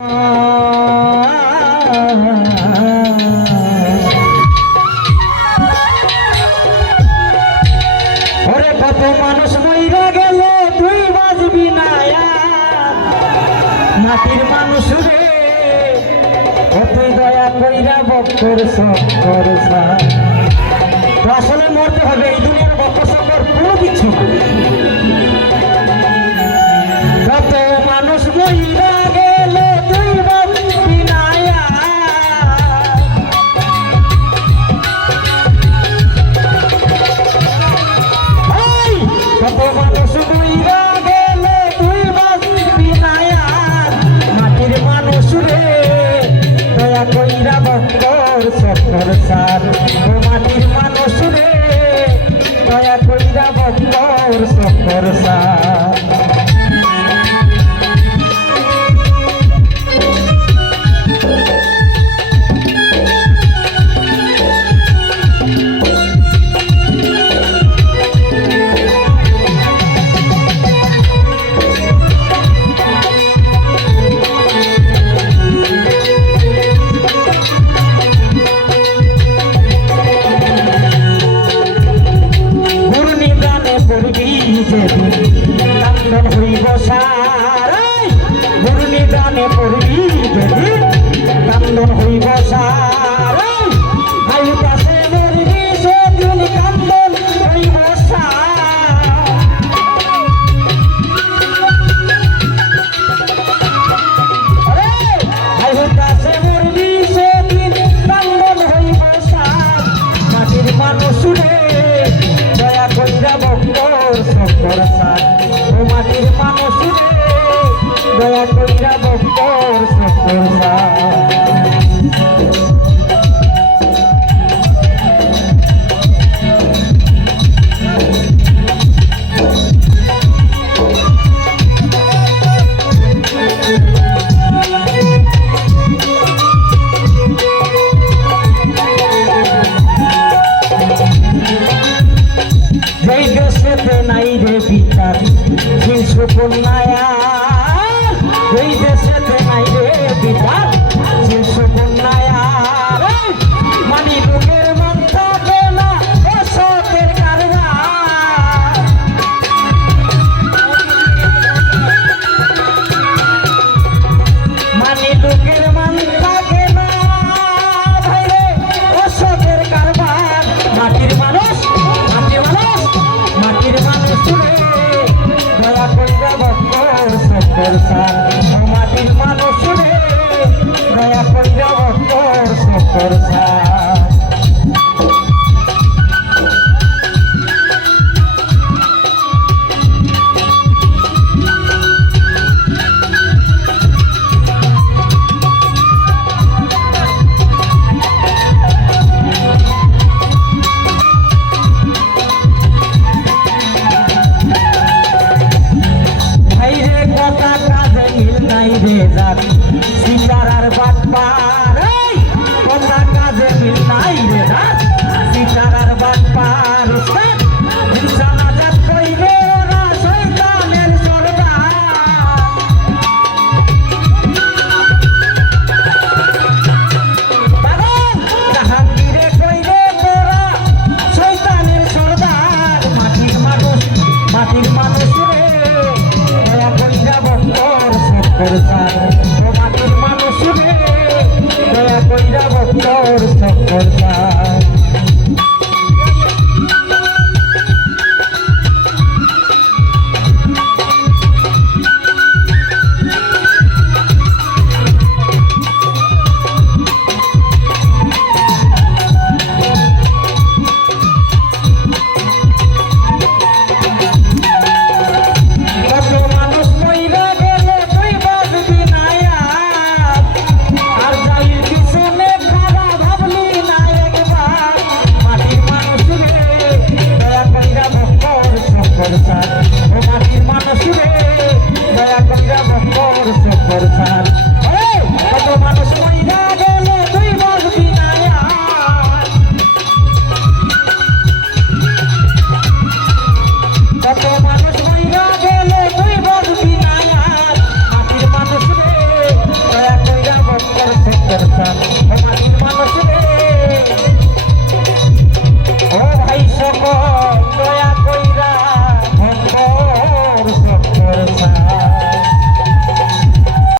ওরে কত মানুষ মইরা গেল তুই বাজবি না মাটির মানুষ রে তুই দয়া কইরা বক্তর সকর তো আসলে মরতে হবে এই দুনিয়ার বক্তর সকর কোনো কিছু কত মানুষ মইরা গেল তুই বাজবি না কত মানুষ মইরা গেল তুই বাজবি না মাটির মানুষ রে দয়া কইরা বক্তর সকর সার মাটির মানুষ রে দয়া কইরা বক্তর সকর সার কান্দন হইব সার গুরুনি দানে পড়বি যদি কান্দন হইব সার আয়ু কাছে মরবি সেদিন কান্দন হইব সার আয়ু কাছে মরবি সেদিন কান্দন হইব সার মাটির মানুষ রে দয়া কইরা বক্তর সকর সার মাটির মানুষ রে দয়া কইরা বক্তর সকর সার যেই দেশেতে নাই রে বিচার শিশু কন্যায়া যেই দেশেতে নাই রে বিচার শিশু কন্যায়া মানি লোকের মন থাকে না অসতের কারবার মানি লোকের মন থাকে না ভাইরে অসতের কারবার মাটির মানুষ মাটির মানুষ রে দয়া কইরা বক্তর সকর সার মাটির মানুষ রে দয়া কইরা বক্তর সকর সার সিতারার বাটপা